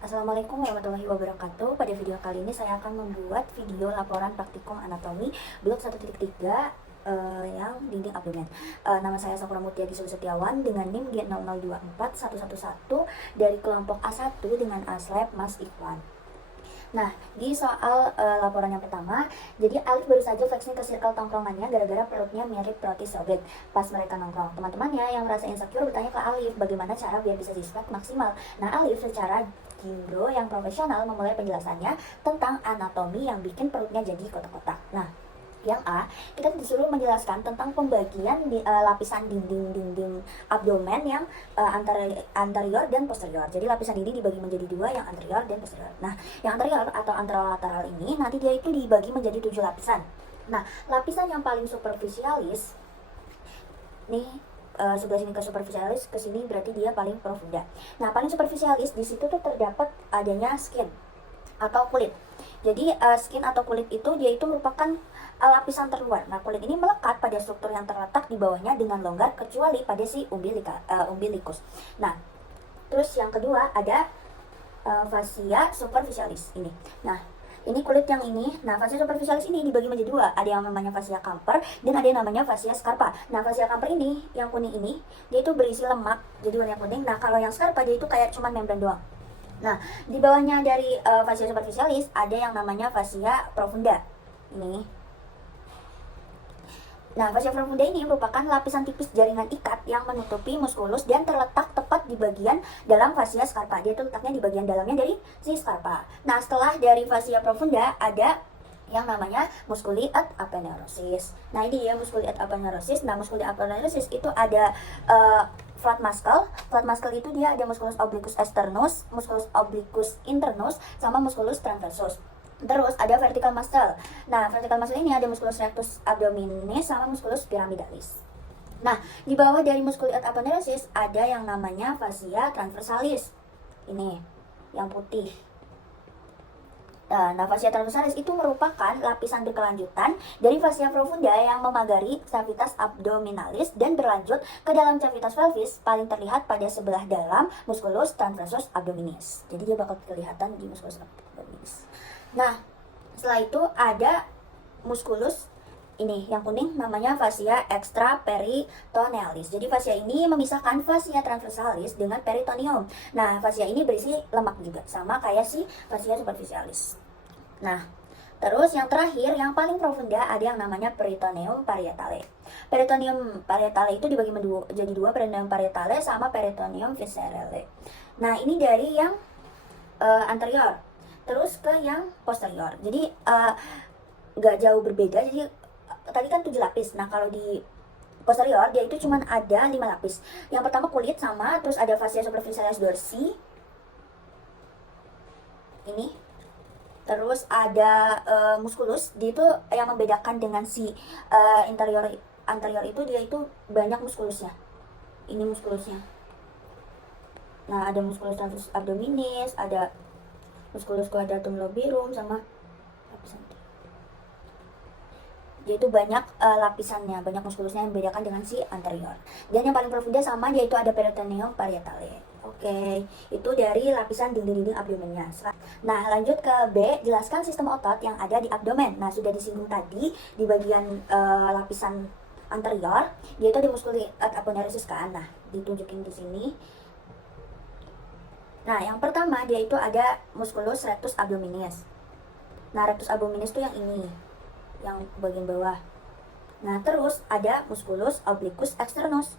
Assalamualaikum warahmatullahi wabarakatuh. Pada video kali ini saya akan membuat video laporan praktikum anatomi blok 1.3 yang dinding abdomen. Nama saya Sakura Mutiadi Setiawan dengan NIM G0024111 dari kelompok A1 dengan aslab Mas Ikhwan. Nah, di soal laporan yang pertama, jadi Alif baru saja flexing ke circle tongkrongannya gara-gara perutnya mirip roti sobek pas mereka nongkrong. Teman-temannya yang merasa insecure bertanya ke Alif bagaimana cara biar bisa six pack maksimal. Nah, Alif secara Jimbro yang profesional memulai penjelasannya tentang anatomi yang bikin perutnya jadi kotak-kotak. Nah, yang A, kita disuruh menjelaskan tentang pembagian lapisan dinding abdomen yang anterior dan posterior. Jadi lapisan dinding dibagi menjadi dua, yang anterior dan posterior. Nah, yang anterior atau anterolateral ini nanti dia itu dibagi menjadi 7 lapisan. Nah, lapisan yang paling superficialis nih, sebelah sini ke superficialis, ke sini berarti dia paling profunda. Nah, paling superficialis di situ tuh terdapat adanya skin atau kulit. Jadi skin atau kulit itu dia itu merupakan lapisan terluar. Nah, kulit ini melekat pada struktur yang terletak di bawahnya dengan longgar kecuali pada si umbilikus. Nah, terus yang kedua ada fascia superficialis ini. Nah, ini kulit yang ini. Nah, fascia superficialis ini dibagi menjadi dua. Ada yang namanya fascia Camper dan ada yang namanya fascia scarpa. Nah, fascia Camper ini, yang kuning ini, dia itu berisi lemak, jadi warna kuning. Nah, kalau yang scarpa dia itu kayak cuman membran doang. Nah, di bawahnya dari fascia superficialis ada yang namanya fascia profunda. Ini. Nah, fascia profunda ini merupakan lapisan tipis jaringan ikat yang menutupi muskulus dan terletak tepat di bagian dalam fascia scarpa. Dia itu letaknya di bagian dalamnya dari si scarpa. Nah, setelah dari fascia profunda ada yang namanya musculi ad aponeurosis. Nah, ini dia musculi ad aponeurosis. Nah, musculi aponeurosis itu ada flat muscle. Flat muscle itu dia ada musculus obliquus externus, musculus obliquus internus, sama musculus transversus. Terus ada vertical muscle. Nah, vertical muscle ini ada musculus rectus abdominis sama musculus pyramidalis. Nah, di bawah dari musculi ad aponeurosis ada yang namanya fascia transversalis. Ini yang putih. Nah, fascia transversalis itu merupakan lapisan berkelanjutan dari fascia profunda yang memagari cavitas abdominalis dan berlanjut ke dalam cavitas pelvis, paling terlihat pada sebelah dalam musculus transversus abdominis. Jadi dia bakal kelihatan di musculus abdominis. Nah, setelah itu ada musculus ini yang kuning namanya fascia extraperitonealis. Jadi fascia ini memisahkan fascia transversalis dengan peritoneum. Nah, fascia ini berisi lemak juga sama kayak si fascia superficialis. Nah, terus yang terakhir yang paling profunda ada yang namanya peritoneum parietale. Peritoneum parietale itu dibagi menjadi dua, peritoneum parietale sama peritoneum viscerale. Nah, ini dari yang anterior terus ke yang posterior. Jadi nggak jauh berbeda. Jadi tadi kan 7 lapis. Nah, kalau di posterior dia itu cuma ada 5 lapis. Yang pertama kulit sama, terus ada fascia superficialis dorsi. Ini. Terus ada musculus, dia itu yang membedakan dengan si anterior itu dia itu banyak muskulusnya. Ini muskulusnya. Nah, ada musculus transversus abdominis, ada musculus quadratum lobirum sama lapisan. Dia itu banyak lapisannya, banyak muskulusnya yang membedakan dengan si anterior. Dan yang paling profunda sama dia itu ada peritoneum parietale. Oke, itu dari lapisan dinding-dinding abdomennya. Nah, lanjut ke B, jelaskan sistem otot yang ada di abdomen. Nah, sudah disinggung tadi di bagian lapisan anterior, yaitu di musculi ad aponeurosis kan. Nah, ditunjukin di sini. Nah, yang pertama dia itu ada musculus rectus abdominis. Nah, rectus abdominis itu yang ini, yang bagian bawah. Nah, terus ada musculus obliquus externus.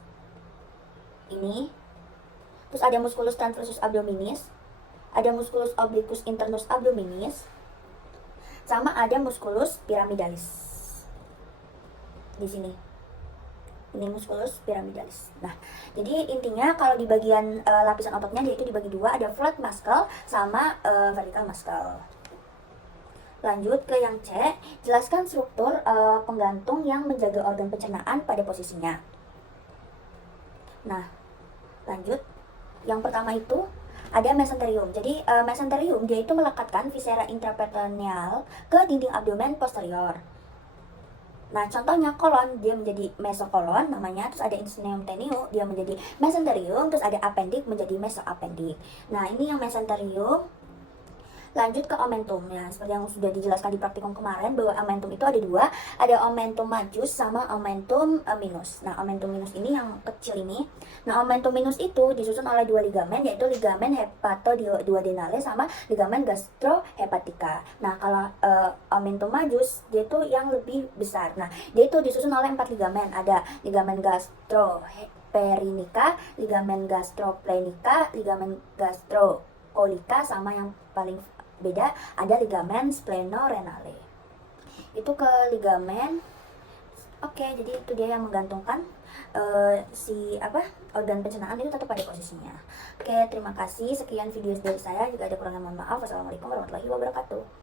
Ini. Terus ada musculus transversus abdominis, ada musculus obliquus internus abdominis, sama ada musculus pyramidalis. Di sini. Ini musculus pyramidalis. Nah, jadi intinya kalau di bagian lapisan ototnya dia itu dibagi dua, ada flat muscle sama vertical muscle. Lanjut ke yang C, jelaskan struktur penggantung yang menjaga organ pencernaan pada posisinya. Nah, lanjut. Yang pertama itu ada mesenterium. Jadi mesenterium dia itu melekatkan viscera intraperitoneal ke dinding abdomen posterior. Nah, contohnya kolon, dia menjadi mesokolon namanya, terus ada intestinium tenue, dia menjadi mesenterium, terus ada appendix menjadi mesoappendix. Nah, ini yang mesenterium. Lanjut ke omentumnya, seperti yang sudah dijelaskan di praktikum kemarin bahwa omentum itu ada dua, ada omentum majus sama omentum minus. Nah, omentum minus ini yang kecil ini. Nah, omentum minus itu disusun oleh dua ligamen, yaitu ligamen hepatoduodenale sama ligamen gastrohepatica. Nah, kalau omentum majus dia itu yang lebih besar. Nah, dia itu disusun oleh 4 ligamen, ada ligamen gastroperinica, ligamen gastroplenica, ligamen gastrocolita, sama yang paling beda ada ligamen splenorenale. Itu ke ligamen. Oke, jadi itu dia yang menggantungkan organ pencernaan itu tetap pada posisinya. Oke, terima kasih. Sekian video dari saya. Jika ada kurangnya mohon maaf. Wassalamualaikum warahmatullahi wabarakatuh.